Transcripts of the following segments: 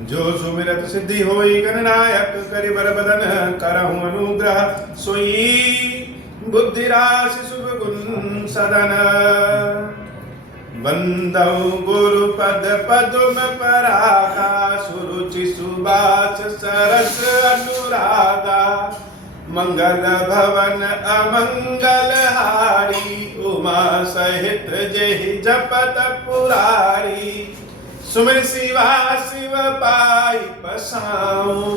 जो सुमिरत सिद्धि होई गणनायक करि बर बदन करहु अनुग्रह सोई बुद्धि राशि शुभ गुण सदन बंदौ गुरु पद पद्म परागा सुरुचि सुबास सरस अनुरागा मंगल भवन अमंगल हारी उमा सहित जेहि जपत पुरारी सुमिर शिवा शिव पाई पसाऊं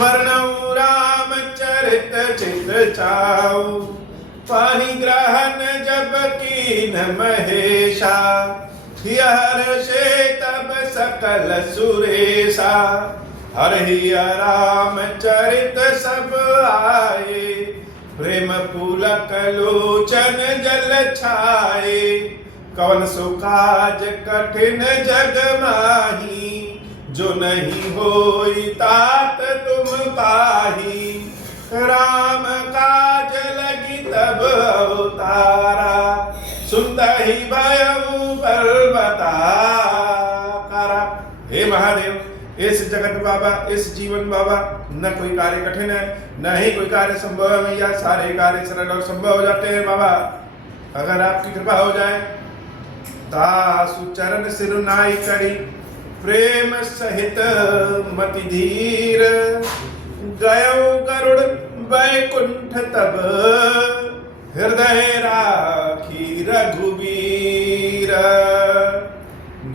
मरणौ राम चरित चित चाऊ पानी ग्रहण जब कीन महेशा हर्षे तब सकल सुरेशा हरि राम चरित सब आए प्रेम पुलक लोचन जल छाए कवन सो काज कठिन जग माही जो नहीं होई तात तुम पाही राम काज लगी तब अवतारा सुनता ही भयउ पर्वता कारा। हे महादेव इस जगत बाबा इस जीवन बाबा न कोई कार्य कठिन है न ही कोई कार्य संभव है मैया सारे कार्य सरल और संभव हो जाते हैं बाबा अगर आपकी कृपा हो जाए दासु चरण सिरुनाई करी प्रेम सहित मति धीर गयो गरुड़ बैकुंठ तब हृदय राखी रघुवीर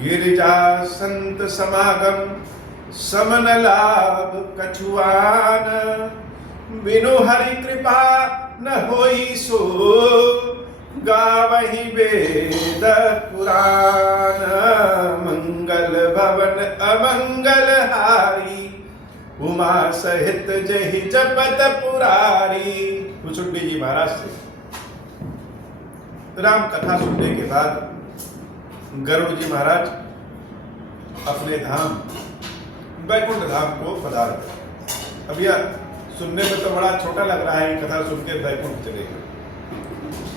गिरिजा संत समागम समन लाभ कछुआन बिनु हरि कृपा न होई सो गावहि वेद पुराण मंगल भवन अमंगल हारी उमा सहित जहि जपत पुरारी। भुसुंडी जी महाराज से राम कथा सुनने के बाद गरुड़ जी महाराज अपने धाम बैकुंठ धाम को पधार गए। अब यह सुनने में तो बड़ा छोटा लग रहा है कथा सुन के बैकुंठ चले गए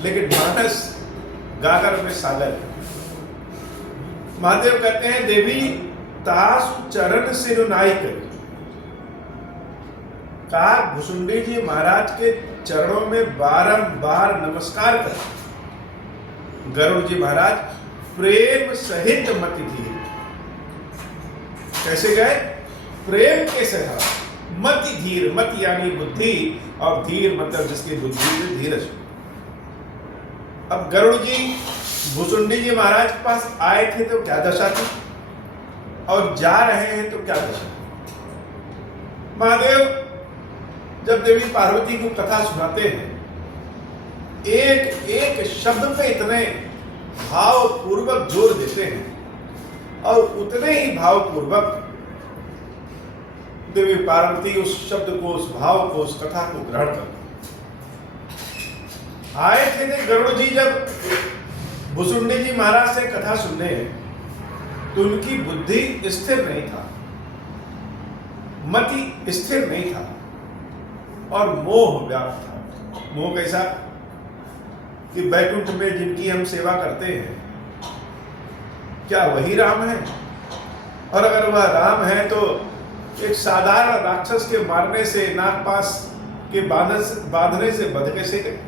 लेकिन मानस गागर में सागर। महादेव कहते हैं देवी तासु चरण सिरुनाई करी का भुसुंडी जी महाराज के चरणों में बारंबार नमस्कार कर गरुड़ जी महाराज प्रेम सहित मति धीर कैसे गए प्रेम के सहित मति धीर मति यानी बुद्धि और धीर मतलब जिसकी बुद्धि में धीरज। अब गरुड़ जी भुसुंडी जी महाराज के पास आए थे तो क्या दशा थी और जा रहे हैं तो क्या दशा। महादेव जब देवी पार्वती को कथा सुनाते हैं एक एक शब्द पे इतने भाव पूर्वक जोर देते हैं और उतने ही भाव पूर्वक देवी पार्वती उस शब्द को उस भाव को उस कथा को ग्रहण करते आए थे गरुड़ जी जब भुसुंडी जी महाराज से कथा सुनने तो उनकी बुद्धि स्थिर नहीं था मति स्थिर नहीं था और मोह व्याप्त था। मोह कैसा कि बैकुंठ में जिनकी हम सेवा करते हैं क्या वही राम है और अगर वह राम है तो एक साधारण राक्षस के मारने से नागपाश के बांधने से बध कैसे गए।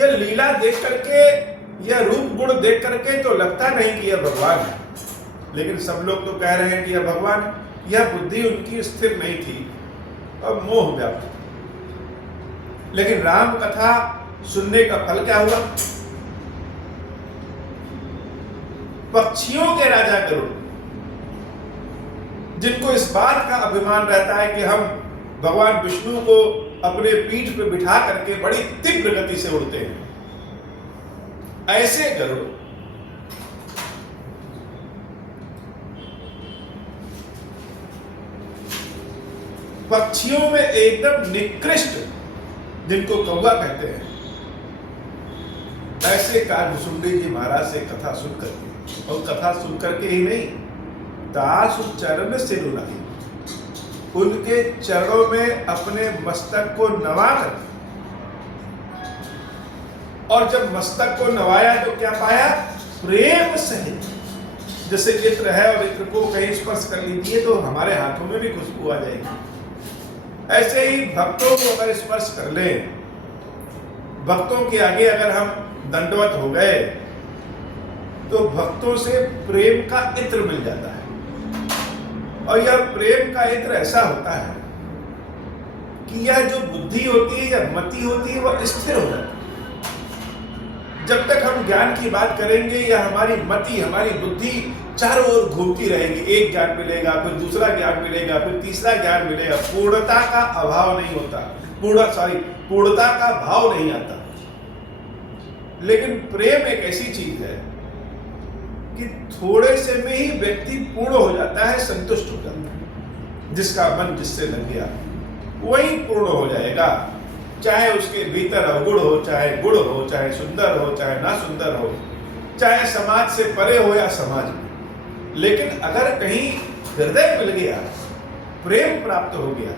यह लीला देख करके यह रूप गुण देख करके तो लगता नहीं कि यह भगवान है लेकिन सब लोग तो कह रहे हैं कि यह भगवान है। यह बुद्धि उनकी स्थिर नहीं थी और मोह व्याप्त था। लेकिन राम कथा सुनने का फल क्या हुआ। पक्षियों के राजा गरुड़ जिनको इस बात का अभिमान रहता है कि हम भगवान विष्णु को अपने पीठ पे बिठा करके बड़ी तीव्र गति से उड़ते हैं ऐसे गरुड़ पक्षियों में एकदम निकृष्ट जिनको कौवा कहते हैं ऐसे भुसुंडी जी महाराज से कथा सुनकर और कथा सुनकर के ही नहीं दासु चरण सिरुनाई उनके चरणों में अपने मस्तक को नवा कर और जब मस्तक को नवाया तो क्या पाया प्रेम सहित जैसे इत्र है और इत्र को कहीं स्पर्श कर लीजिए तो हमारे हाथों में भी खुशबू आ जाएगी। ऐसे ही भक्तों को अगर स्पर्श कर लें, भक्तों के आगे अगर हम दंडवत हो गए तो भक्तों से प्रेम का इत्र मिल जाता है। और यह प्रेम का इत्र ऐसा होता है कि यह जो बुद्धि होती है या मति होती है वह स्थिर हो जाती है। जब तक हम ज्ञान की बात करेंगे या हमारी मति, हमारी बुद्धि चारों ओर घूमती रहेगी, एक ज्ञान मिलेगा, फिर दूसरा ज्ञान मिलेगा, फिर तीसरा ज्ञान मिलेगा, पूर्णता का अभाव नहीं होता, पूर्णता का भाव नहीं आता। लेकिन प्रेम एक ऐसी चीज है कि थोड़े से में ही व्यक्ति पूर्ण हो जाता है, संतुष्ट हो जाता है। जिसका मन जिससे लग गया वही पूर्ण हो जाएगा, चाहे उसके भीतर अवगुण हो, चाहे गुण हो, चाहे सुंदर हो, चाहे ना सुंदर हो, चाहे समाज से परे हो या समाज में। लेकिन अगर कहीं हृदय मिल गया, प्रेम प्राप्त हो गया,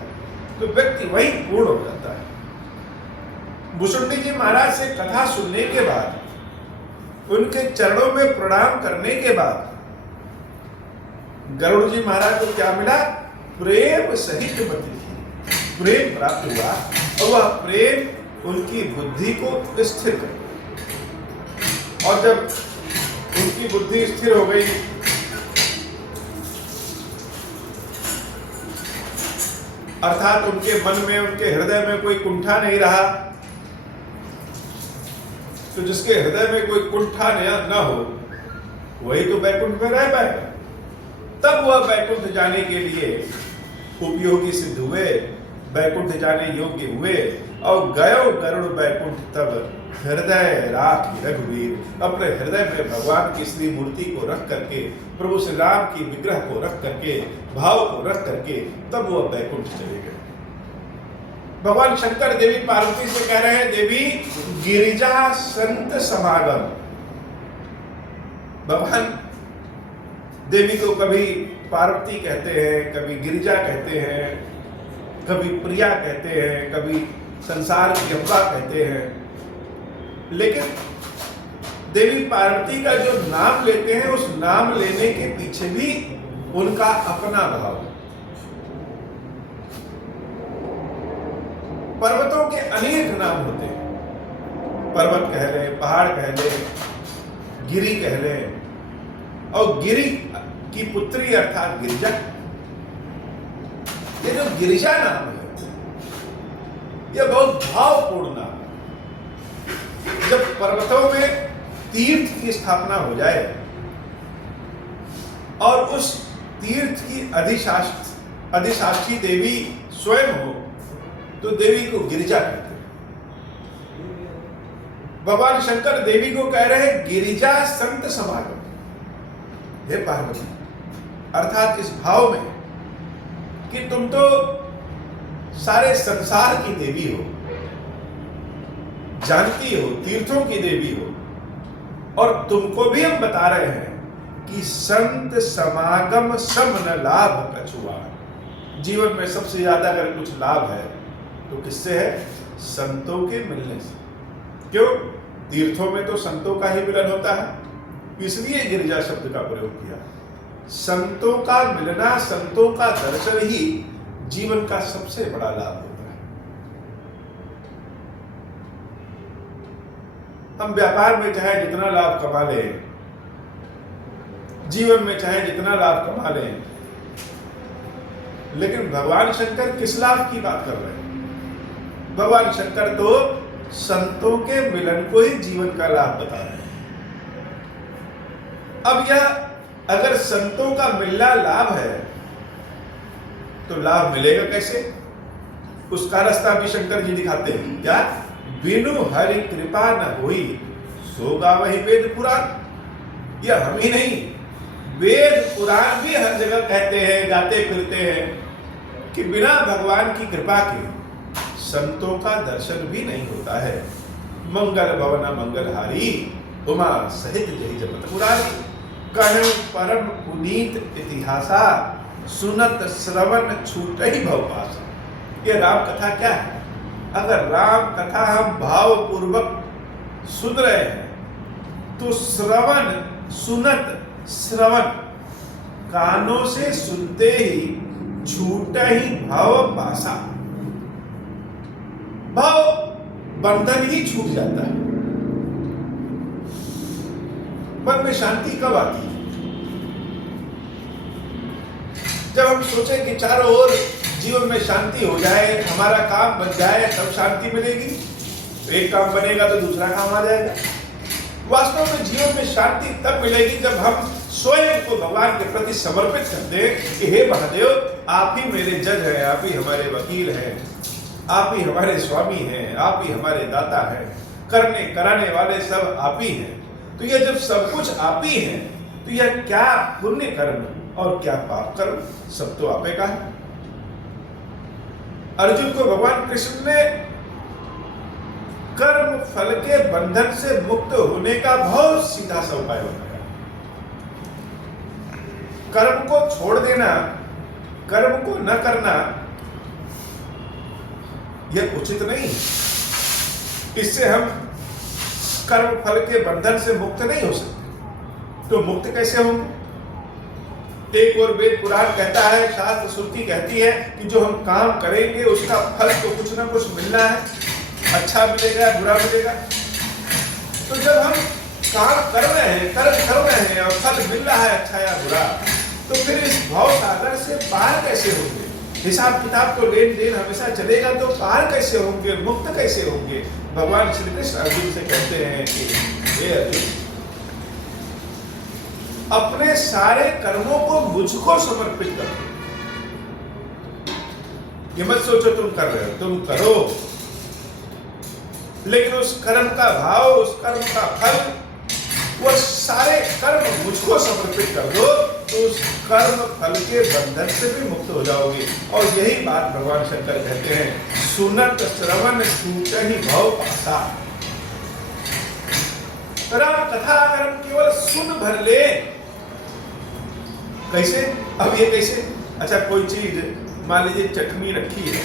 तो व्यक्ति वही पूर्ण हो जाता है। भुसुंडी जी महाराज से कथा सुनने के बाद, उनके चरणों में प्रणाम करने के बाद गरुड़ जी महाराज को क्या मिला? प्रेम सहित मति, प्रेम प्राप्त हुआ और वह प्रेम उनकी बुद्धि को स्थिर कर दिया। और जब उनकी बुद्धि स्थिर हो गई, अर्थात उनके मन में, उनके हृदय में कोई कुंठा नहीं रहा, तो जिसके हृदय में कोई कुंठा न हो वही तो बैकुंठ में रह पाएगा। तब वह बैकुंठ जाने के लिए उपयोगी सिद्ध हुए, बैकुंठ जाने योग्य हुए। और गयो गरुड़ बैकुंठ तब हृदय राखी रघुवीर, अपने हृदय में भगवान की श्री मूर्ति को रख करके, प्रभु श्री राम की विग्रह को रख करके, भाव को रख करके तब वह बैकुंठ चले गए। भगवान शंकर देवी पार्वती से कह रहे हैं, देवी गिरिजा संत समागम। भगवान देवी को कभी पार्वती कहते हैं, कभी गिरिजा कहते हैं, कभी प्रिया कहते हैं, कभी संसार की अम्बा कहते हैं। लेकिन देवी पार्वती का जो नाम लेते हैं, उस नाम लेने के पीछे भी उनका अपना भाव है। पर्वतों के अनेक नाम होते हैं, पर्वत कह ले, पहाड़ कह ले, गिरी कह ले, और गिरी की पुत्री अर्थात गिरिजा। ये जो गिरिजा नाम है यह बहुत भावपूर्ण नाम है। जब पर्वतों में तीर्थ की स्थापना हो जाए और उस तीर्थ की अधिशासी देवी स्वयं हो तो देवी को गिरिजा कहते हैं। भगवान शंकर देवी को कह रहे हैं गिरिजा संत समागम। हे पार्वती, अर्थात इस भाव में कि तुम तो सारे संसार की देवी हो, जानती हो, तीर्थों की देवी हो, और तुमको भी हम बता रहे हैं कि संत समागम सब न लाभ कछुआ। जीवन में सबसे ज्यादा अगर कुछ लाभ है तो किससे है? संतों के मिलने से। क्यों? तीर्थों में तो संतों का ही मिलन होता है, इसलिए गिरिजा शब्द का प्रयोग किया। संतों का मिलना, संतों का दर्शन ही जीवन का सबसे बड़ा लाभ होता है। हम व्यापार में चाहे जितना लाभ कमा लें, जीवन में चाहे जितना लाभ कमा लें, लेकिन भगवान शंकर किस लाभ की बात कर रहे हैं? भगवान शंकर तो संतों के मिलन को ही जीवन का लाभ बता रहे हैं। अब यह अगर संतों का मिलना लाभ है तो लाभ मिलेगा कैसे? उसका रास्ता भी शंकर जी दिखाते हैं। क्या? बिनु हरि कृपा न होई सो गावहि वेद पुराण। यह हम ही नहीं, वेद पुराण भी हर जगह कहते हैं, गाते फिरते हैं कि बिना भगवान की कृपा के संतों का दर्शन भी नहीं होता है। मंगल भवन मंगलहारी उमा सहित जय जपत पुरारी, कहूं परम पुनीत इतिहासा सुनत श्रवण छूट ही भवपासा। ये राम कथा क्या है? अगर राम कथा हम भाव पूर्वक सुन रहे हैं तो श्रवण, सुनत, श्रवण कानों से सुनते ही छूटा ही भाव पासा। भाव बंधन ही छूट जाता है। मन में शांति कब आती है? जब हम सोचें कि चारों ओर जीवन में शांति हो जाए, हमारा काम बन जाए, तब शांति मिलेगी। एक काम बनेगा तो दूसरा काम आ जाएगा। वास्तव में जीवन में शांति तब मिलेगी जब हम स्वयं को भगवान के प्रति समर्पित कर दें कि हे महादेव, आप ही मेरे जज हैं, आप ही हमारे वकील हैं, आप ही हमारे स्वामी हैं, आप ही हमारे दाता हैं, करने कराने वाले सब आप ही हैं। तो ये जब सब कुछ आप ही हैं, तो यह क्या पुण्य कर्म और क्या पाप कर्म, सब तो आपे का है। अर्जुन को भगवान कृष्ण ने कर्म फल के बंधन से मुक्त होने का बहुत सीधा सा उपाय बताया। कर्म को छोड़ देना, कर्म को न करना, यह उचित नहीं। इससे हम कर्म फल के बंधन से मुक्त नहीं हो सकते। तो मुक्त कैसे होंगे? एक और वेद पुराण कहता है, शास्त्र श्रुति कहती है कि जो हम काम करेंगे उसका फल तो कुछ ना कुछ मिलना है, अच्छा मिलेगा बुरा मिलेगा। तो जब हम काम कर रहे हैं, कर्म कर रहे हैं और फल मिल रहा है अच्छा या बुरा, तो फिर इस भाव सागर से पार कैसे होंगे? हिसाब किताब तो लेन देन हमेशा चलेगा, तो पार कैसे होंगे, मुक्त कैसे होंगे? भगवान श्री कृष्ण अर्जुन से कहते हैं कि हे अर्जुन, अपने सारे कर्मों को मुझको समर्पित कर दो। ये मत सोचो तुम कर रहे हो, तुम करो, लेकिन उस कर्म का भाव, उस कर्म का फल, वो सारे कर्म मुझको समर्पित कर दो, तो उस कर्म फल के बंधन से भी मुक्त हो जाओगे। और यही बात भगवान शंकर कहते हैं, सुनत श्रवण छूट ही भव पासा। राम कथा अगर हम केवल सुन भर ले, कैसे? अब ये कैसे? अच्छा, कोई चीज मान लीजिए चटनी रखी है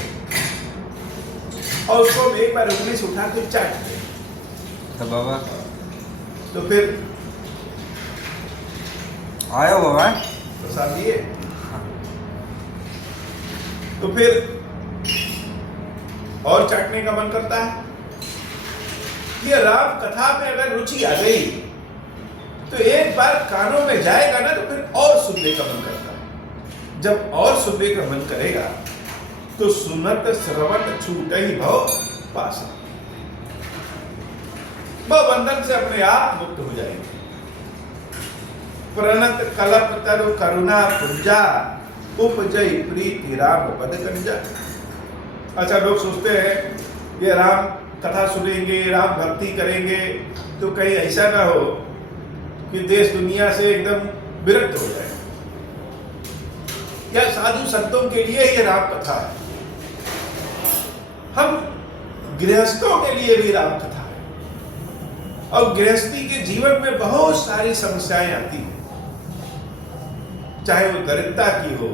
और उसको एक बार उंगली से उठा के चाट दे, तो बाबा तो फिर आयो बाबा प्रसाद दिए, तो फिर और चाटने का मन करता है। ये राम कथा में अगर रुचि आ गई तो एक बार कानों में जाएगा ना, तो फिर और सुनने का मन करता है। जब और सुनने का मन करेगा तो सुनत श्रवण छूट ही भव पासा। वह बंधन से अपने आप मुक्त हो जाएंगे। प्रणत कलप तरु करुणा पुंजा, उपजय प्रीति राम पद कंजा। अच्छा, लोग सोचते हैं ये राम कथा सुनेंगे, राम भक्ति करेंगे, तो कहीं ऐसा ना हो कि देश दुनिया से एकदम विरक्त हो जाए। या साधु संतों के लिए ये राम कथा है, हम गृहस्थों के लिए भी राम कथा है। और गृहस्थी के जीवन में बहुत सारी समस्याएं आती हैं, चाहे वो दरिद्रता की हो,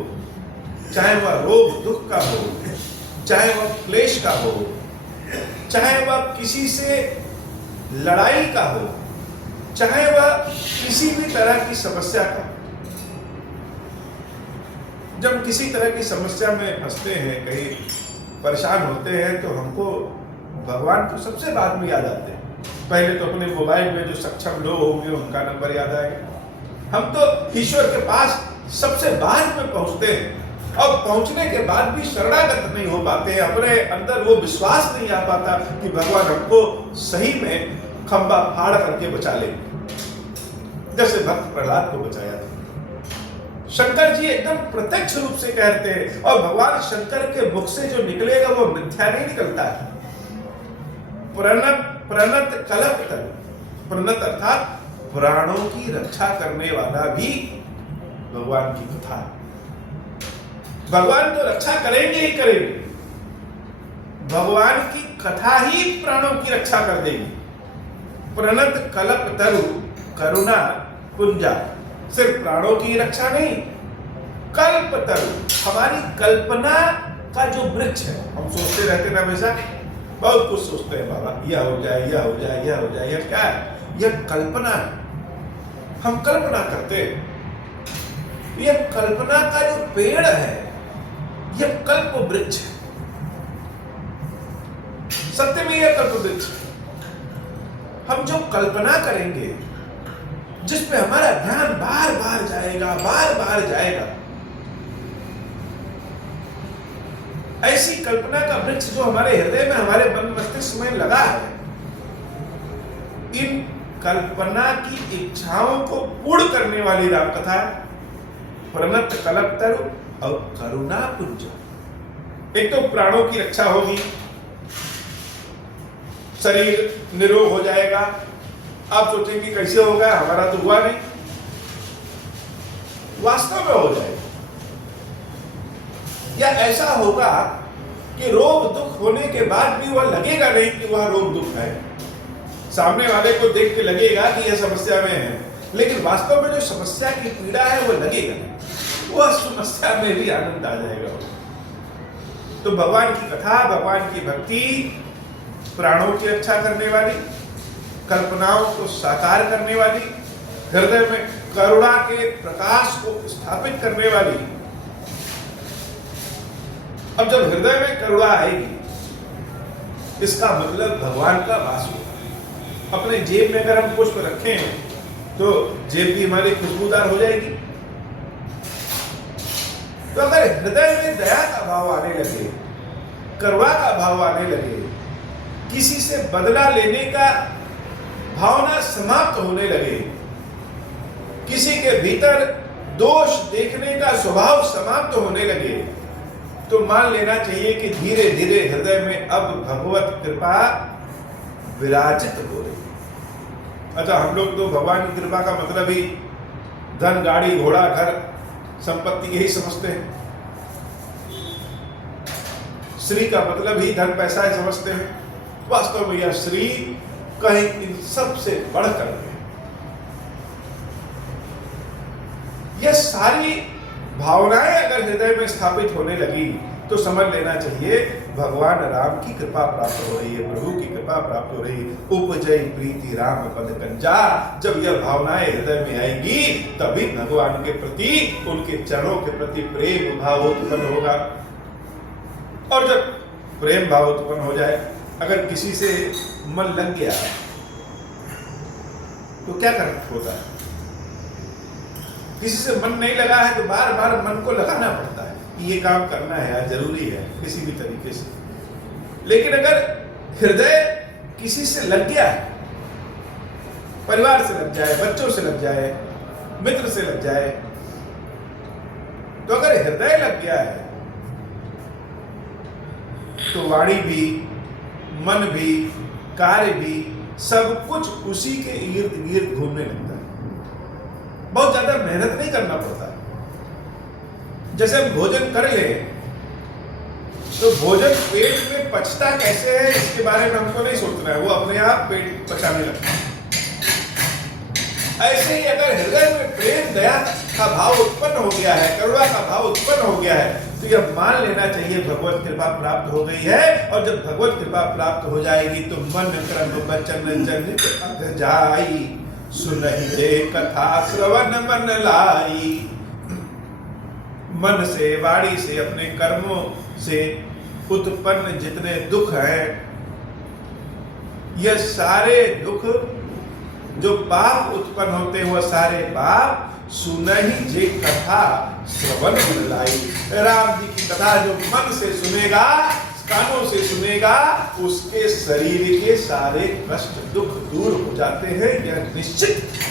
चाहे वह रोग दुख का हो, चाहे वह क्लेश का हो, चाहे वह किसी से लड़ाई का हो, चाहे वह किसी भी तरह की समस्या का। जब किसी तरह की समस्या में फंसते हैं, कहीं परेशान होते हैं, तो हमको भगवान तो सबसे बाद में याद आते हैं। पहले तो अपने मोबाइल में जो सक्षम लोग होंगे उनका नंबर याद आएगा। हम तो ईश्वर के पास सबसे बाद में पहुंचते हैं, और पहुंचने के बाद भी शरणागत नहीं हो पाते हैं। अपने अंदर वो विश्वास नहीं आ पाता कि भगवान हमको सही में खंबा फाड़ करके बचा ले, जैसे भक्त प्रहलाद को बचाया था। शंकर जी एकदम प्रत्यक्ष रूप से कहते हैं, और भगवान शंकर के मुख से जो निकलेगा वो मिथ्या नहीं निकलता है। प्रणत कलप तल, प्रणत अर्थात प्राणों की रक्षा करने वाला भी भगवान की कथा है। भगवान तो रक्षा करेंगे ही करेंगे, भगवान की कथा ही प्राणों की रक्षा कर देगी। प्रणत कल्प तरु करुणा कुंजा, सिर्फ प्राणों की रक्षा नहीं, कल्प तरु, हमारी कल्पना का जो वृक्ष है। हम सोचते रहते ना हमेशा, बहुत कुछ सोचते हैं, बाबा यह हो जाए, यह हो जाए, यह हो जाए, यह क्या है? यह कल्पना है। हम कल्पना करते हैं यह कल्पना का जो पेड़ है, यह कल्प वृक्ष है। सत्य में यह कल्प वृक्ष है। हम जो कल्पना करेंगे, जिस पे हमारा ध्यान बार बार जाएगा, बार बार जाएगा, ऐसी कल्पना का वृक्ष जो हमारे हृदय में, हमारे मन मस्तिष्क में लगा है, इन कल्पना की इच्छाओं को पूर्ण करने वाली राम कथा, प्रणत कल्पतरु और करुणा पुंज। एक तो प्राणों की रक्षा होगी, शरीर निरोग हो जाएगा। आप सोचेंगे कैसे होगा, हमारा तो हुआ नहीं, वास्तव में हो जाएगा। या ऐसा होगा कि रोग दुख होने के बाद भी वह लगेगा नहीं कि वह रोग दुख है। सामने वाले को देख के लगेगा कि यह समस्या में है, लेकिन वास्तव में जो समस्या की पीड़ा है वो लगेगा नहीं, वह समस्या में भी आनंद आ जाएगा। तो भगवान की कथा, भगवान की भक्ति प्राणों की रक्षा करने वाली, कल्पनाओं को साकार करने वाली, हृदय में करुणा के प्रकाश को स्थापित करने वाली। अब जब हृदय में करुणा आएगी, इसका मतलब भगवान का वास होगा। अपने जेब में अगर हम पुष्प रखें तो जेब भी हमारी खुशबूदार हो जाएगी। तो अगर हृदय में दया का भाव आने लगे, करुणा का भाव आने लगे, किसी से बदला लेने का भावना समाप्त होने लगे, किसी के भीतर दोष देखने का स्वभाव समाप्त होने लगे, तो मान लेना चाहिए कि धीरे धीरे हृदय में अब भगवत कृपा विराजित हो रही। अच्छा, हम लोग तो भगवान की कृपा का मतलब ही धन, गाड़ी, घोड़ा, घर, संपत्ति यही समझते हैं। श्री का मतलब ही धन, पैसा ही समझते हैं। वास्तव में यह श्री कहीं इन सब से बढ़कर है। यह सारी भावनाएं अगर हृदय में स्थापित होने लगी तो समझ लेना चाहिए भगवान राम की कृपा प्राप्त हो रही है, प्रभु की कृपा प्राप्त हो रही है। उपजय प्रीति राम पद कंजा। जब यह भावनाएं हृदय में आएगी तभी भगवान के प्रति, उनके चरणों के प्रति प्रेम भाव उत्पन्न होगा। और जब प्रेम भाव उत्पन्न हो जाए, अगर किसी से मन लग गया तो क्या करना होता है? किसी से मन नहीं लगा है तो बार बार मन को लगाना पड़ता है कि ये काम करना है यार, जरूरी है किसी भी तरीके से। लेकिन अगर हृदय किसी से लग गया है, परिवार से लग जाए, बच्चों से लग जाए, मित्र से लग जाए, तो अगर हृदय लग गया है तो वाणी भी, मन भी, कार्य भी, सब कुछ उसी के इर्द गिर्द घूमने लगता है। बहुत ज्यादा मेहनत नहीं करना पड़ता। जैसे हम भोजन कर ले तो भोजन पेट में पचता कैसे है इसके बारे में हमको नहीं सोचना है, वो अपने आप पेट पचाने लगता है। ऐसे ही अगर हृदय में प्रेम, दया का भाव उत्पन्न हो गया है, करुणा का भाव उत्पन्न हो गया है, तो यह मान लेना चाहिए भगवत कृपा प्राप्त हो गई है। और जब भगवत कृपा प्राप्त हो जाएगी तो मन क्रम वचन जनित अध जाई, सुनहि जे कथा श्रवण मन लाई। मन से, वाणी से, अपने कर्मों से उत्पन्न जितने दुख हैं, यह सारे दुख जो पाप उत्पन्न होते हैं, वह सारे पाप सुनहि जे कथा श्रवण मन लाई। राम जी की कथा जो मन से सुनेगा, कानों से सुनेगा, उसके शरीर के सारे कष्ट दुख दूर हो जाते हैं, यह निश्चित।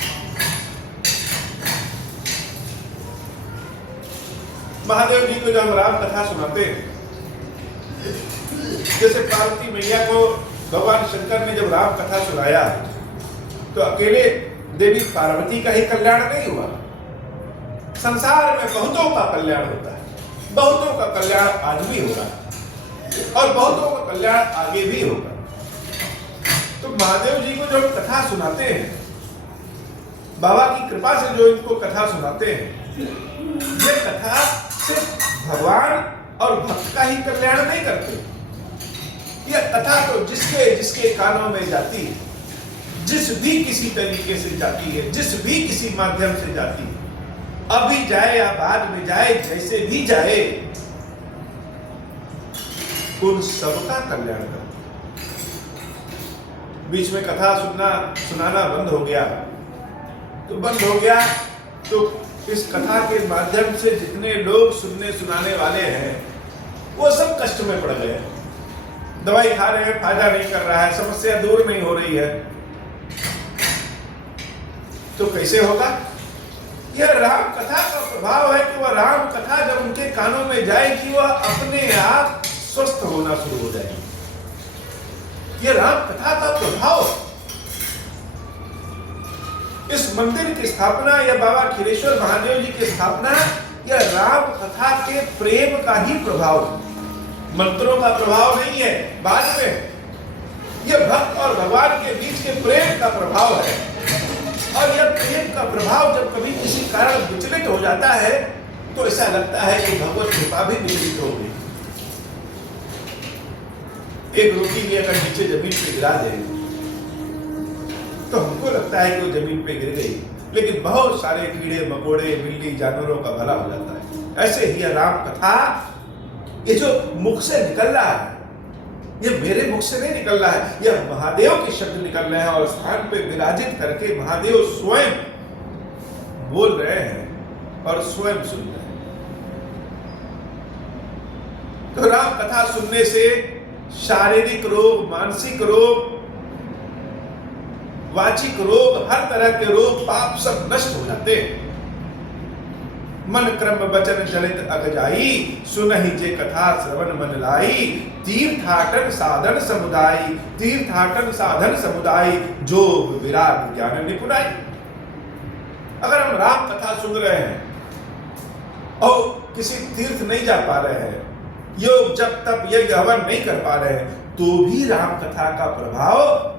महादेव जी को जब हम राम कथा सुनाते हैं, जैसे पार्वती मैया को भगवान शंकर ने जब राम कथा सुनाया तो अकेले देवी पार्वती का ही कल्याण नहीं हुआ, संसार में बहुतों का कल्याण होता है। बहुतों का कल्याण आज भी होगा और बहुतों का कल्याण आगे भी होगा। तो महादेव जी को जो कथा सुनाते हैं, बाबा की कृपा से जो इनको कथा सुनाते हैं, ये कथा सिर्फ भगवान और भक्त का ही कल्याण नहीं करते। यह कथा तो जिसके जिसके कानों में जाती है, जिस भी किसी तरीके से जाती है, जिस भी किसी माध्यम से जाती है, अभी जाए या बाद में जाए, जैसे भी जाए, उन सबका कल्याण कर। बीच में कथा सुनाना बंद हो गया तो इस कथा के माध्यम से जितने लोग सुनने सुनाने वाले हैं वो सब कष्ट में पड़ गए। दवाई खा रहे हैं, फायदा नहीं कर रहा है, समस्या दूर नहीं हो रही है, तो कैसे होगा? यह राम कथा का प्रभाव है कि वह राम कथा जब उनके कानों में जाएगी वह अपने आप स्वस्थ होना शुरू हो जाएगी। यह राम कथा का प्रभाव। इस मंदिर की स्थापना या बाबा खिलेश्वर महादेव जी की स्थापना यह राम कथा के प्रेम का ही प्रभाव है, मंत्रों का प्रभाव नहीं है। बाद में यह भक्त और भगवान के बीच के प्रेम का प्रभाव है, और यह प्रेम का प्रभाव जब कभी किसी कारण विचलित हो जाता है तो ऐसा लगता है कि भगवत कृपा भी विचलित हो गई। एक रोटी भी अगर नीचे जमीन पे गिरा दे तो हमको लगता है कि वो जमीन पे गिर गई, लेकिन बहुत सारे कीड़े मकोड़े बिल्ली जानवरों का भला हो जाता है। ऐसे ही राम कथा, ये जो मुख से निकल रहा है, ये मेरे मुख से नहीं निकल रहा है, यह महादेव के शब्द निकल रहे हैं और स्थान पे विराजित करके महादेव स्वयं बोल रहे हैं और स्वयं सुन रहे हैं। तो राम कथा सुनने से शारीरिक रोग, मानसिक रोग, वाचिक रोग, हर तरह के रोग पाप सब नष्ट हो जाते हैं। मन क्रम वचन चलित अगजाई, सुनहि जे कथा श्रवण मन लाई, तीर्थाटन साधन समुदायी, तीर्थाटन साधन समुदायी, जो विराग ज्ञान निपुणाई। अगर हम राम कथा सुन रहे हैं और किसी तीर्थ नहीं जा पा रहे हैं, योग जब तप यज्ञ हवन नहीं कर पा रहे हैं, तो भी राम कथा का प्रभाव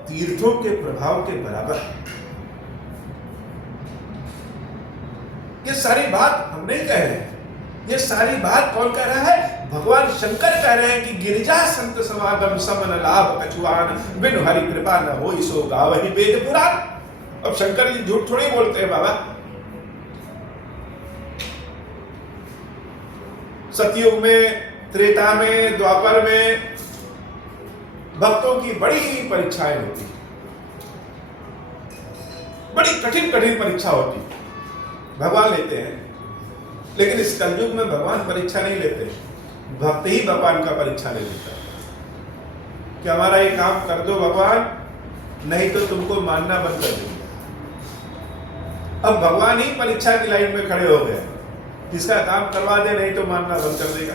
तीर्थों के प्रभाव के बराबर है। ये सारी बात हम नहीं कह रहे हैं, ये सारी बात कौन कह रहा है? भगवान शंकर कह रहे हैं कि गिरिजा संत समागम समन लाभ कछुआन, बिनु हरि कृपा न होई सो गावहि वेद पुराण। अब शंकर जी झूठ थोड़ी बोलते हैं बाबा। सतयुग में, त्रेता में, द्वापर में भक्तों की बड़ी परीक्षाएं होती, बड़ी कठिन कठिन परीक्षा होती, भगवान लेते हैं। लेकिन इस कलयुग में भगवान परीक्षा नहीं लेते, भक्त ही भगवान का परीक्षा ले लेता कि हमारा ये काम कर दो भगवान, नहीं तो तुमको मानना बंद कर देंगे। अब भगवान ही परीक्षा की लाइन में खड़े हो गए, जिसका काम करवा दे, नहीं तो मानना बंद कर देगा।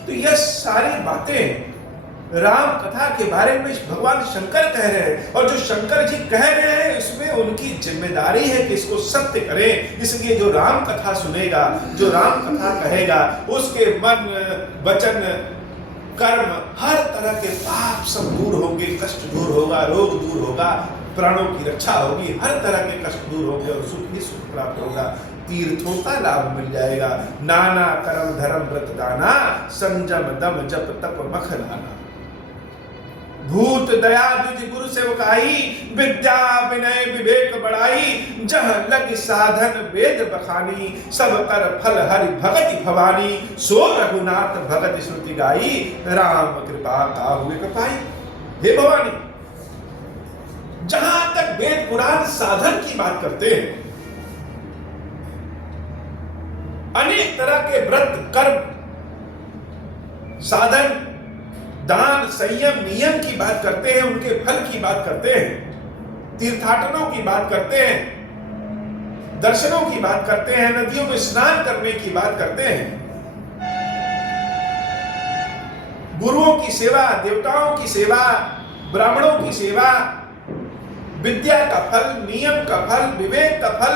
तो यह सारी बातें राम कथा के बारे में भगवान शंकर कह रहे हैं, और जो शंकर जी कह रहे हैं इसमें उनकी जिम्मेदारी है कि इसको सत्य करें। इसलिए जो राम कथा सुनेगा, जो राम कथा कहेगा, उसके मन, वचन, कर्म, हर तरह के पाप सब दूर होंगे, कष्ट दूर होगा, रोग दूर होगा, प्राणों की रक्षा होगी, हर तरह के कष्ट दूर होंगे और सुख ही सुख प्राप्त होगा। तीर्थों का लाभ मिल जाएगा। नाना कर्म धर्म व्रत दाना, संजम दम जप तप मख नाना, भूत दया द्विज गुरु सेवकाई, विद्या विनय विवेक बढ़ाई, जह लग साधन वेद बखानी, सब कर फल हरि भगति भवानी, सो रघुनाथ भगत श्रुति गाई, राम कृपा का हुए कपाई। हे भवानी, जहां तक वेद पुराण साधन की बात करते हैं, अनेक तरह के व्रत कर्म साधन, दान, संयम, नियम की बात करते हैं, उनके फल की बात करते हैं, तीर्थाटनों की बात करते हैं, दर्शनों की बात करते हैं, नदियों में स्नान करने की बात करते हैं, गुरुओं की सेवा, देवताओं की सेवा, ब्राह्मणों की सेवा, विद्या का फल, नियम का फल, विवेक का फल,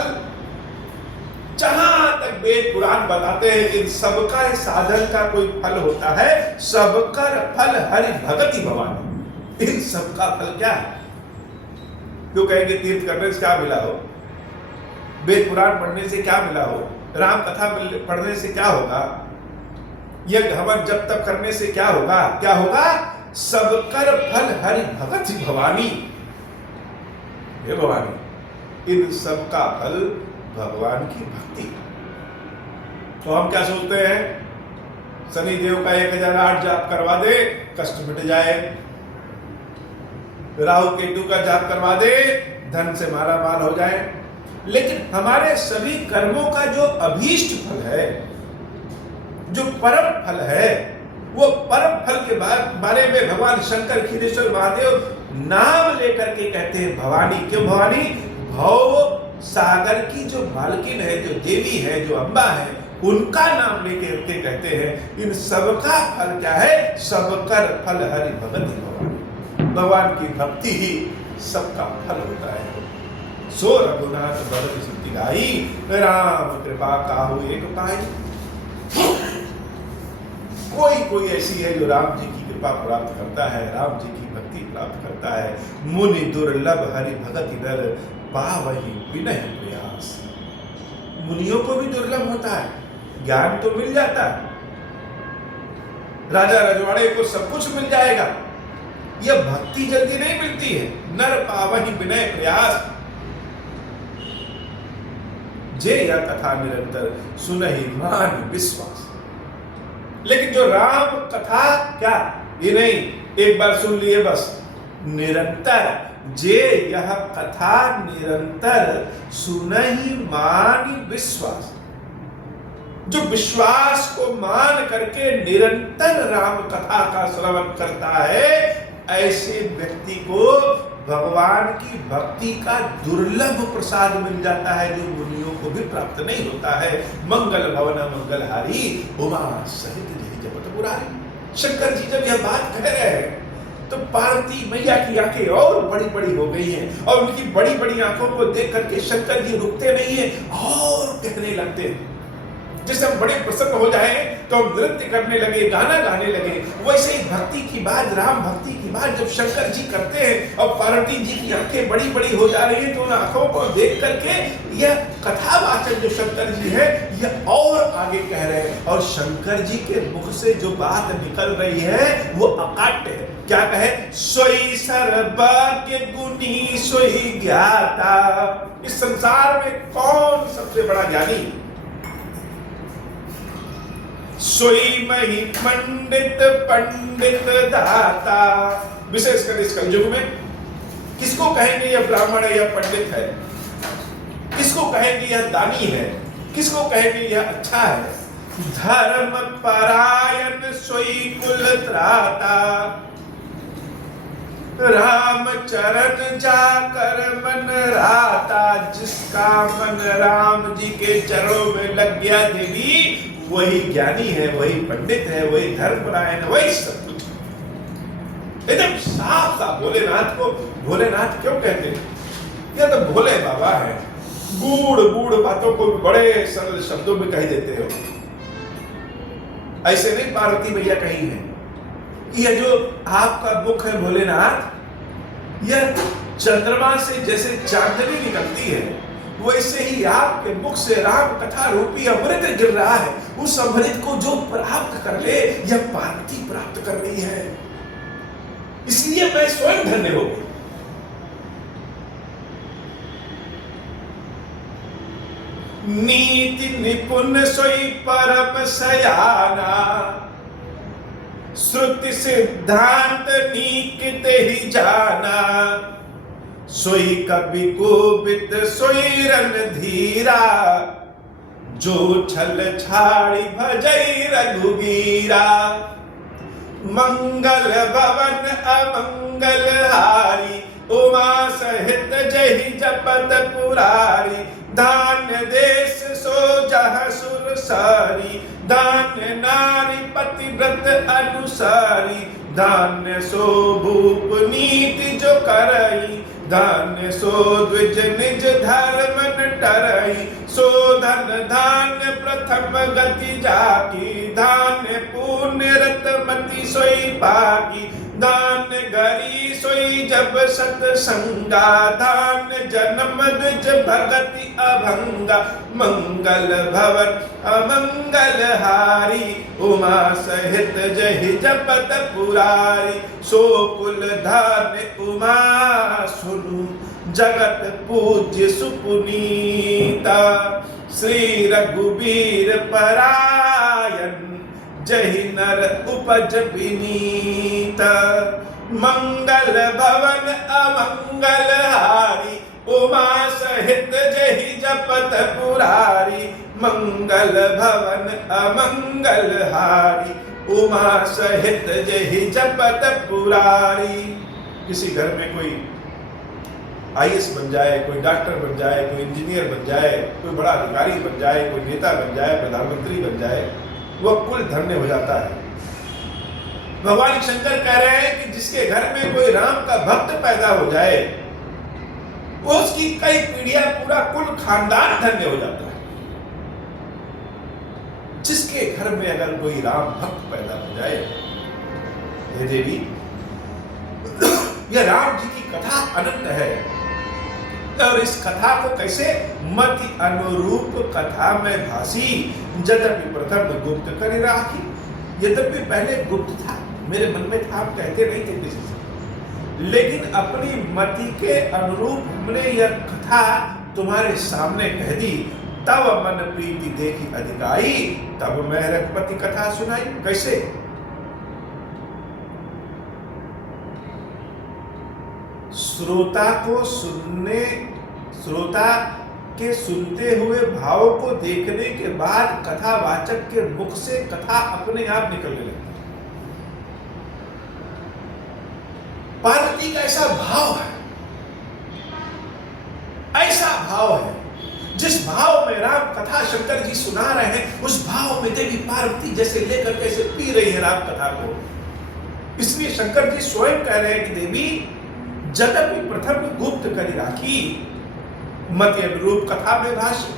जहां तक वेद पुराण बताते हैं इन सबका साधन का कोई फल होता है, सबका फल हरि भगति भवानी। इन सबका फल क्या है? क्यों कहेंगे तीर्थ करने से क्या मिला हो, वेद पुराण पढ़ने से क्या मिला हो, राम कथा पढ़ने से क्या होगा, यज्ञ हवन जब तक करने से क्या होगा? क्या होगा? सबकर फल हरि भगति भवानी। हे भवानी, इन सब का फल भगवान की भक्ति। तो हम क्या सोचते हैं, शनि देव का 1008 जाप करवा दे, कष्ट मिट जाए, राहु केतु का जाप करवा दे, धन से माला माल हो जाए। लेकिन हमारे सभी कर्मों का जो अभीष्ट फल है, जो परम फल है, वो परम फल के बारे में भगवान शंकर क्षीरेश्वर महादेव नाम लेकर के कहते हैं भवानी। क्यों भवानी? भव सागर की जो मालकिन है, जो देवी है, जो अम्बा है, उनका नाम लेके उनके कहते हैं। इन सबका फल क्या है? सबकर फल हरि भगति भवानी। भगवान की भक्ति ही सबका फल होता है। सो रघुनाथ बरत सिद्धि गाई, राम कृपा काहू एक पाई। कोई ऐसी है जो राम जी की कृपा प्राप्त करता है, राम जी की भक्ति प्राप्त करता है। मुनि दुर्लभ हरि भगति नर, पावहि विनय प्रयास। मुनियों को भी दुर्लभ होता है, ज्ञान तो मिल जाता है, राजा रजवाड़े को सब कुछ मिल जाएगा, यह भक्ति जल्दी नहीं मिलती है। नर पावहि विनय प्रयास, जे यह कथा निरंतर सुनहि मान विश्वास। लेकिन जो राम कथा क्या, ये नहीं एक बार सुन लिए बस, निरंतर, जे यह कथा निरंतर सुनहि मान विश्वास। जो विश्वास को मान करके निरंतर राम कथा का श्रवण करता है, ऐसे व्यक्ति को भगवान की भक्ति का दुर्लभ प्रसाद मिल जाता है, जो मुनियों को भी प्राप्त नहीं होता है। मंगल भवन मंगलहारी, उमा सहित जय जपत पुरारी। शंकर जी जब यह बात कह रहे हैं तो पार्वती मैया की आंखें और बड़ी बड़ी हो गई हैं, और उनकी बड़ी बड़ी आंखों को देख करके शंकर जी रुकते नहीं है और कहने लगते हैं। जैसे हम बड़े प्रसन्न हो जाए तो हम नृत्य करने लगे, गाना गाने लगे, वैसे ही भक्ति की बात, राम भक्ति की बात जब शंकर जी करते हैं और पार्वती जी की आंखें बड़ी बड़ी हो जा रही है, तो उन आंखों को देख करके यह कथावाचक जो शंकर जी है, यह और आगे कह रहे हैं। और शंकर जी के मुख से जो बात निकल रही है वो अकाट्य है। क्या कहे? सोई सर्वज्ञ गुणी सोई ज्ञाता। इस संसार में कौन सबसे बड़ा ज्ञानी? सोई मही पंडित पंडित दाता। विशेषकर इस कलयुग में किसको कहेंगे यह ब्राह्मण है, यह पंडित है? किसको कहेंगे यह दानी है? किसको कहेंगे यह अच्छा है? धर्म परायण सोई कुल त्राता। राम चरण जाकर मन राता। जिसका मन राम जी के चरणों में लग गया देवी, वही ज्ञानी है, वही पंडित है, वही धर्मपरायण है, वही सब कुछ। एकदम साफ साफ भोलेनाथ को भोलेनाथ क्यों कहते हैं? यह तो भोले बाबा है। गूढ़ गूढ़ बातों को बड़े सरल शब्दों में कह देते हो। ऐसे नहीं पार्वती मैया कही है। यह जो आपका मुख है भोलेनाथ, यह चंद्रमा से जैसे चांदनी निकलती है, वैसे ही आपके मुख से राम कथा रूपी अमृत गिर रहा है। उस अमृत को जो प्राप्त कर ले, यह पार्वती प्राप्त कर रही है। इसलिए मैं स्वयं धन्य हो गई। नीति निपुण सोई परम सयाना। श्रुति सिद्धांत नीकित ही जाना। सोई कवि गोवित सोई रणधीरा। जो छल छाड़ी भजई रघुवीरा। मंगल भवन अमंगल हारी। उमा सहित जहि जपत पुरारी। धान्य देश सो जह सुर सारी। धान्य नारी पतिव्रत अनुसारी। धान्य सो भूप नीति जो करई। धान्य सो द्विज निज धर्म न टरई। सो धन धान्य प्रथम गति जाकी। धान्य पुण्य रतमति सोई पाकी। धान्य गरी सोई जब सतसंगा। धान्य जन्म द्विज भगति अभंगा, मंगल भवन अमंगल हारी, उमा सहित जहि जपत पुरारी, सो कुल धान्य उमा सुनु, जगत पूज्य सुपुनीता, श्री रघुबीर परायण, जहि नर उपज विनीता, मंगल भवन अमंगल हारी, उमा सहित जहि जपत पुरारी, मंगल भवन अमंगल हारी, उमा सहित जहि जपत पुरारी। किसी घर में कोई आईएएस बन जाए, कोई डॉक्टर बन जाए, कोई इंजीनियर बन जाए, कोई बड़ा अधिकारी बन जाए, कोई नेता बन जाए, प्रधानमंत्री बन जाए, वह कुल धन्य हो जाता है। भगवान शंकर कह रहे हैं कि जिसके घर में कोई राम का भक्त पैदा हो जाए, वो उसकी कई पीढ़ियां, पूरा कुल खानदान धन्य हो जाता है। जिसके घर में अगर कोई राम भक्त पैदा हो जाए, हे देवी, यह राम जी की कथा अनंत है। और इस कथा को कैसे मति अनुरूप कथा में भासी, यद्यपि प्रथम गुप्त कर राखी। यद्यपि पहले गुप्त था, मेरे मन में था, आप कहते नहीं थे किसी से, लेकिन अपनी मति के अनुरूप हमने यह कथा तुम्हारे सामने कह दी। तब मन प्रीति देखी अधिकाई, तब मैं रघुपति कथा सुनाई। कैसे? श्रोता को श्रोता के सुनते हुए भाव को देखने के बाद कथावाचक के मुख से कथा अपने आप निकलने लगती है। पार्वती का ऐसा भाव है, ऐसा भाव है, जिस भाव में राम कथा शंकर जी सुना रहे हैं, उस भाव में देवी पार्वती जैसे लेकर कैसे पी रही है राम कथा को। इसलिए शंकर जी स्वयं कह रहे हैं कि देवी, जगत प्रथम गुप्त करी राखी, मति अनुरूप कथा में भाषी,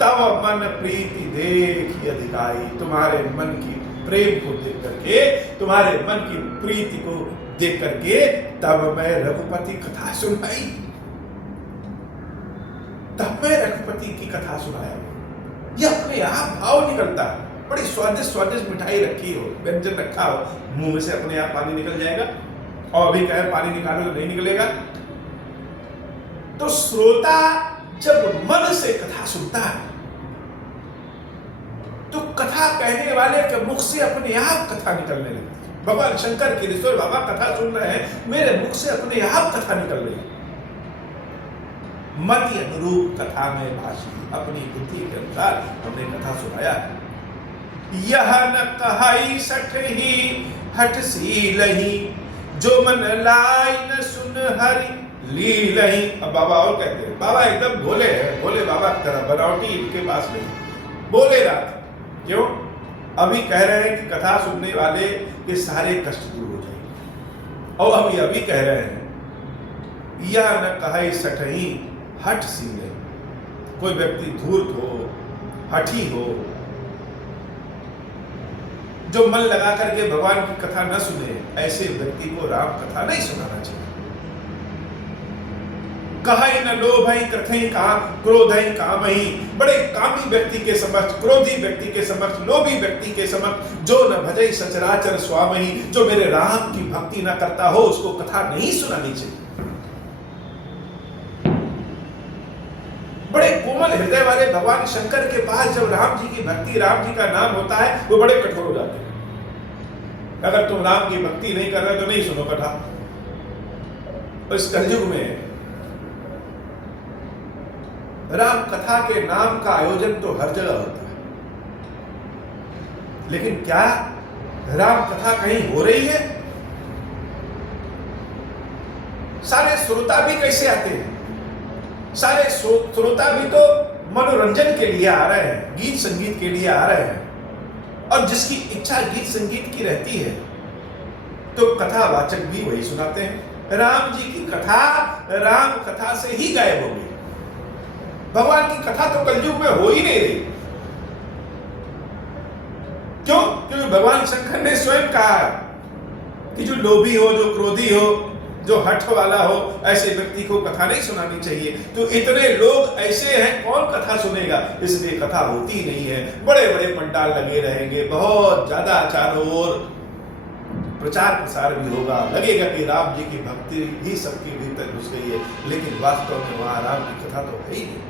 तब मन प्रीति देखी अधिकाई। तुम्हारे मन की प्रेम को देख करके, तुम्हारे मन की प्रीति को देख करके, तब मैं रघुपति कथा सुनाई, तब मैं रघुपति की कथा सुनाया। यह अपने आप भाव निकलता है। बड़ी स्वादिष्ट स्वादिष्ट मिठाई रखी हो, व्यंजन रखा हो, मुंह में से अपने आप पानी निकल जाएगा। और अभी कहे पानी निकालो तो नहीं निकलेगा। तो श्रोता जब मन से कथा सुनता है, तो कथा कहने वाले के मुख से अपने आप कथा निकलने लगती है। भगवान शंकर की ईश्वर बाबा कथा सुन रहे हैं, मेरे मुख से अपने आप कथा निकल रही है। मति अनुरूप कथा में भाषी, अपनी बुद्धि के अनुसार हमने कथा सुनाया है। यह न कहाई सठ ही हठ सीलही, जो मन लाई न सुन हरि लीलही। अब बाबा और कहते हैं, बाबा एकदम भोले हैं, भोले बाबा की तरह, बनावटी इनके पास नहीं, बोले रात। क्यों? अभी कह रहे हैं कि कथा सुनने वाले के सारे कष्ट दूर हो जाएंगे। और अभी कह रहे हैं, यह न कहाई सठही हठ सीले। कोई व्यक्ति धूर्त हो, हठी हो, जो मन लगा करके भगवान की कथा न सुने, ऐसे व्यक्ति को राम कथा नहीं सुनाना चाहिए। कहाई न लोभई कृथई काम, क्रोधई कामहि। बड़े कामी व्यक्ति के समक्ष, क्रोधी व्यक्ति के समक्ष, लोभी व्यक्ति के समक्ष, जो न भजई सचराचर स्वामहि, जो मेरे राम की भक्ति न करता हो, उसको कथा नहीं सुनानी चाहिए। बड़े कोमल हृदय वाले भगवान शंकर के पास जब राम जी की भक्ति, राम जी का नाम होता है, वो बड़े कठोर हो जाते हैं। अगर तुम राम की भक्ति नहीं कर रहे तो नहीं सुनो कथा। इस कलयुग में राम कथा के नाम का आयोजन तो हर जगह होता है, लेकिन क्या राम कथा कहीं हो रही है? सारे श्रोता भी कैसे आते हैं? सारे श्रोता भी तो मनोरंजन के लिए आ रहे हैं, गीत संगीत के लिए आ रहे हैं। और जिसकी इच्छा गीत संगीत की रहती है, तो कथावाचक भी वही सुनाते हैं। राम जी की कथा राम कथा से ही गायब हो गई। भगवान की कथा तो कलयुग में हो ही नहीं रही। क्यों? क्योंकि भगवान शंकर ने स्वयं कहा कि जो लोभी हो, जो क्रोधी हो, जो हठ वाला हो, ऐसे व्यक्ति को कथा नहीं सुनानी चाहिए। तो इतने लोग ऐसे हैं, कौन कथा सुनेगा? इसलिए कथा होती नहीं है। बड़े बड़े पंडाल लगे रहेंगे, बहुत ज्यादा चारों ओर प्रचार प्रसार भी होगा, लगेगा कि राम जी की भक्ति ही सबके भीतर घुस गई है, लेकिन वास्तव में वहां राम की कथा तो है ही नहीं।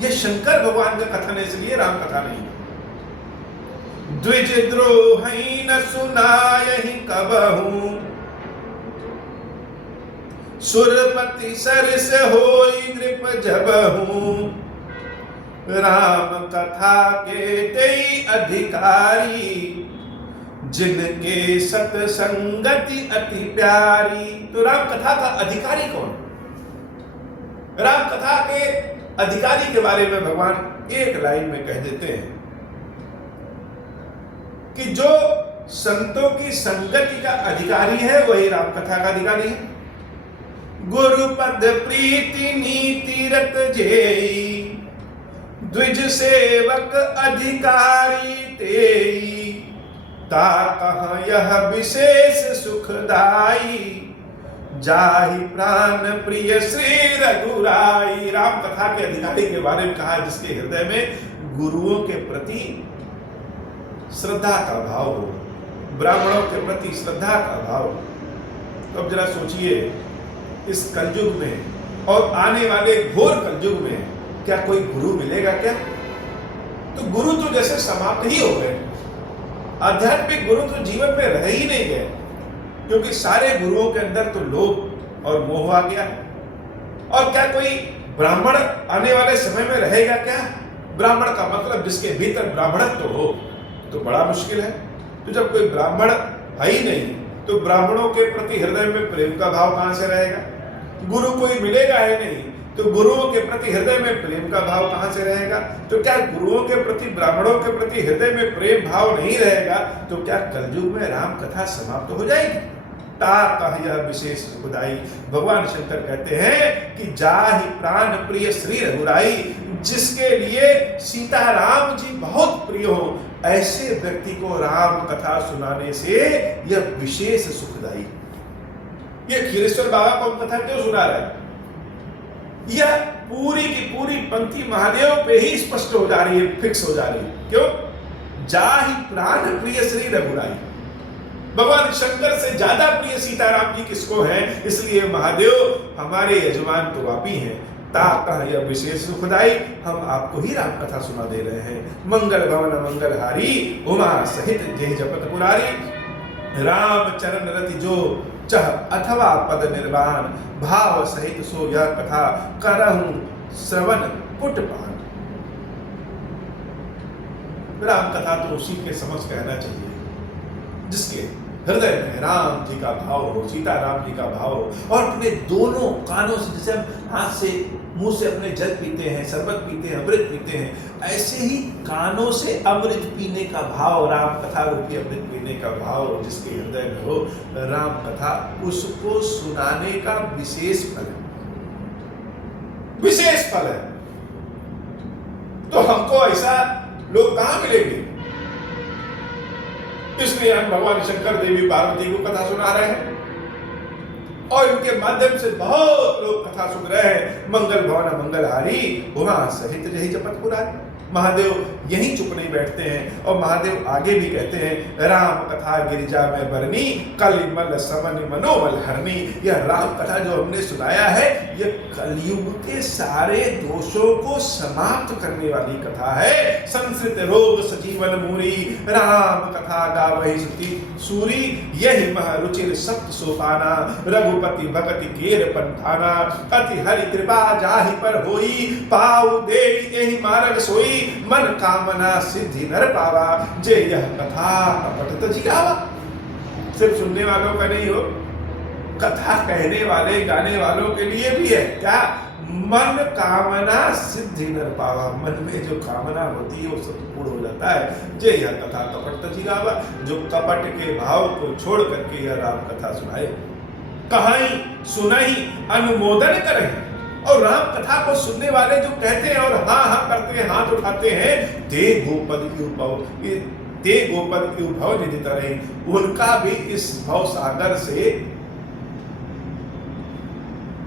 यह शंकर भगवान का कथन है, इसलिए राम कथा नहीं है। द्विज द्रोही न सुनायहि कबहू, सुरपति सरस होई नृप जबहू, राम कथा के तेई अधिकारी, जिनके सत्संगति अति प्यारी। तो राम कथा का अधिकारी कौन? राम कथा के अधिकारी के बारे में भगवान एक लाइन में कह देते हैं कि जो संतों की संगति का अधिकारी है वही राम कथा का अधिकारी है। गुरुपद प्रीति नीति रत जेई, द्विज सेवक अधिकारी तेई, ता कहाँ यह विशेष सुखदाई, जाहि प्राण प्रिय श्री रघुराई। राम कथा के अधिकारी के बारे में कहा जिसके हृदय में गुरुओं के प्रति श्रद्धा का भाव हो, ब्राह्मणों के प्रति श्रद्धा का भाव। तो अब जरा सोचिए, इस कलयुग में और आने वाले घोर कलयुग में क्या कोई गुरु मिलेगा क्या? तो गुरु तो जैसे समाप्त ही हो गए, आध्यात्मिक गुरु तो जीवन में रह ही नहीं गए, क्योंकि सारे गुरुओं के अंदर तो लोभ और मोह आ गया है। और क्या कोई ब्राह्मण आने वाले समय में रहेगा क्या? ब्राह्मण का मतलब जिसके भीतर ब्राह्मणत्व हो, तो बड़ा मुश्किल है। तो जब कोई ब्राह्मण है ही नहीं, तो ब्राह्मणों के प्रति हृदय में प्रेम का भाव कहां से रहेगा? गुरु कोई मिलेगा ही नहीं, तो गुरुओं के प्रति हृदय में प्रेम का भाव कहां से रहेगा? तो क्या गुरुओं के प्रति, ब्राह्मणों के प्रति हृदय में प्रेम भाव नहीं रहेगा तो क्या कलयुग में राम कथा समाप्त हो जाएगी? यह विशेष सुखदाई। भगवान शंकर कहते हैं कि जाहि प्राण प्रिय श्री रघुराई, जिसके लिए सीताराम जी बहुत प्रिय हो, ऐसे व्यक्ति को राम कथा सुनाने से यह विशेष सुखदाई। यह खीरेश्वर बाबा को कथा क्यों सुना रहा है? यह पूरी की पूरी पंक्ति महादेव पे ही स्पष्ट हो जा रही है, फिक्स हो जा रही है। क्यों? जाहि प्राण प्रिय श्री रघुराई। भगवान शंकर से ज्यादा प्रिय सीताराम जी किसको है? इसलिए महादेव हमारे यजमान तो आप ही हैं। यह विशेष सुखदाई, हम आपको ही राम कथा सुना दे रहे हैं। मंगल भवन मंगलहारी, उमा सहित जय जपत पुरारी, राम चरण रति जो चह अथवा पद निर्वाण, भाव सहित सो यह कथा करहूं श्रवण पुटपान। राम कथा तो उसी के समझ कहना चाहिए जिसके हृदय में राम जी का भाव हो, सीताराम जी का भाव हो, और अपने दोनों कानों से, जैसे हम हाथ से मुंह से अपने जल पीते हैं, शरबत पीते हैं, अमृत पीते हैं, ऐसे ही कानों से अमृत पीने का भाव, राम कथा रूपी अमृत पीने का भाव जिसके हृदय में हो, राम कथा उसको सुनाने का विशेष फल है, विशेष फल है। तो हमको ऐसा लोग कहां मिलेंगे? इसलिए हम भगवान शंकर देवी पार्वती को कथा सुना रहे हैं और इनके माध्यम से बहुत लोग कथा सुन रहे हैं। मंगल भवन मंगलहारी, उमा सहित जय जपत पुरारी। महादेव यहीं चुप नहीं बैठते हैं और महादेव आगे भी कहते हैं, राम कथा गिरिजा में बरनी, कलिमल समन मनोबल हरनी। यह राम कथा जो हमने सुनाया है, यह कलयुग के सारे दोषों को समाप्त करने वाली कथा है। संस्कृत रोग सजीवन मूरी, राम कथा गावहि सुति सूरी, यही मह रुचिर सप्त सोपाना, रघुपति भगति केर पंथाना, अति हरि कृपा जाहि पर होई, पाऊ देवी यही मार्ग सोई, मन कामना सिद्धि नर पावा, जे यह कथा कपट जिगावा। सिर्फ सुनने वालों का नहीं हो, कथा कहने वाले गाने वालों के लिए भी है। क्या? मन कामना सिद्धि नर पावा। मन में जो कामना होती है वो सब पूर्ण हो जाता है। जे यह कथा कपट जिगावा, जो कपट के भाव को छोड़ करके यह राम कथा सुनाए, कहाई सुनाई अनुमोदन करे। और राम कथा को सुनने वाले जो कहते हैं और हाँ हाँ करते हैं, हाथ उठाते हैं, ते गोपद भव निधि तरह, उनका भी इस भव सागर से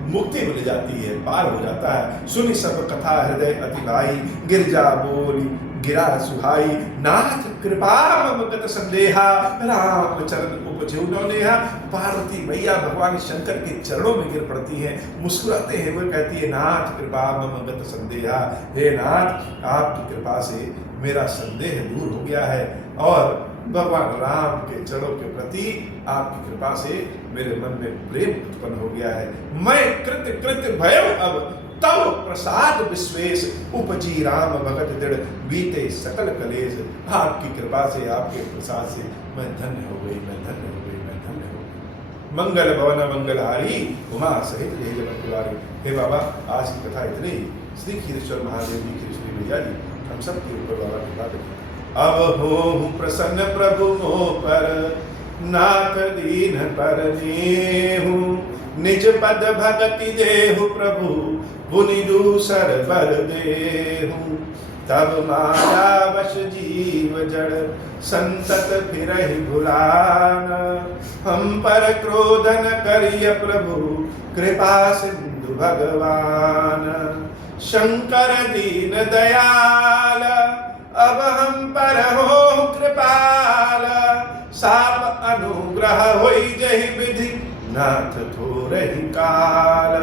मुक्ति मिल जाती है, पार हो जाता है। सुनी सब कथा हृदय अति भाई, गिरजा बोली गिरा सुहाई, नाथ कृपा मम गत संदेहा, राम चरण उपजो नेहा। पार्वती मैया भगवान शंकर के चरणों में गिर पड़ती हैं, मुस्कुराते हैं, वो कहती है नाथ कृपा मम गत संदेहा, हे नाथ आपकी कृपा से मेरा संदेह दूर हो गया है और भगवान राम के चरणों के प्रति आपकी कृपा से मेरे मन में प्रेम उत्पन्न हो गया है। मैं कृत कृत भयम अब तब प्रसाद विश्वेश, उपजी राम भगत दृढ़ बीते सकल कलेश। आपकी कृपा से आपके प्रसाद से मैं धन्य हो गई, मैं धन्य हो गई, मैं धन्य हो गई। मंगल भवन मंगलहारी, उमा सहित ले जगत दुआरी। हे बाबा आज की कथा इतनी ही। श्री खीरेश्वर महादेव जी, खीरेश्वरी मैया जी हम सब के ऊपर बाबा कृपा करें। अब हो प्रसन्न प्रभु मोह पर, नाथ दीन पर नेहु, निज पद भगति देहु प्रभु, पुनि दूसर बर देहु। तब माया वश जीव जड़, संतत फिरहि भुलाना, हम पर क्रोध न करिय प्रभु, कृपा सिंधु भगवान। शंकर दीन दयाल, अब हम पर हो कृपाल, साप अनुग्रह होई जहि विधि, नाथ थोरहि काल।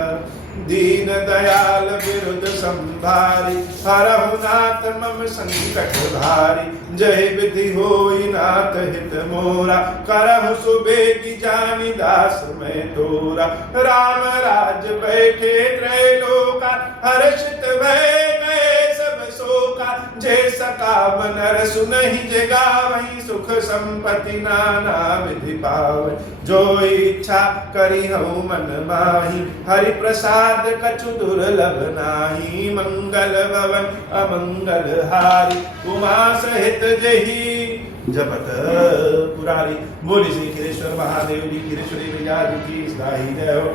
दीन दयाल विरुद्ध संभारी, हरहु नाथ मम संकट भारी। जय विधि होई नाथ हित मोरा, करहु सुबेगी जानि दास मैं तोरा। राम राज बैठे त्रैलोका, हर्षित भय गए सब शोका। जय सकाम नर सुनहि जे गावहि, सुख संपत्ति नाना विधि पावै। जो इच्छा करी हूँ मन माही, हरि प्रसाद कछु दुर्लभ नाही। मंगल भवन अमंगल हारी, उमा सहित जही जपत पुरारी। बोली श्री खीरेश्वर महादेव जी, खीरेश्वरी मैया जी की सदाई जय हो।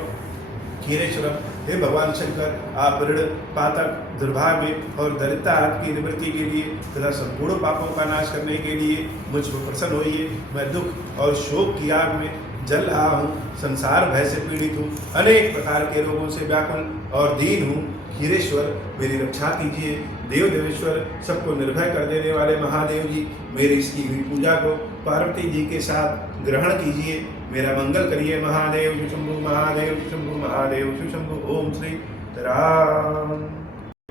खीरेश्वरम, हे भगवान शंकर, आप ऋण पातक दुर्भाग्य और दरिद्रता की निवृत्ति के लिए तथा संपूर्ण पापों का नाश करने के लिए मुझ पर प्रसन्न होइए। मैं दुख और शोक की आग में जल रहा हूँ, संसार भय से पीड़ित हूँ, अनेक प्रकार के रोगों से व्याकुल और दीन हूँ। खीरेश्वर मेरी रक्षा कीजिए। देव देवेश्वर, सबको निर्भय कर देने वाले महादेव जी, मेरी इसकी हुई पूजा को पार्वती जी के साथ ग्रहण कीजिए। मेरा मंगल करिए महादेव। शंभु महादेव, शंभु महादेव, शंभु। ओम श्री राम।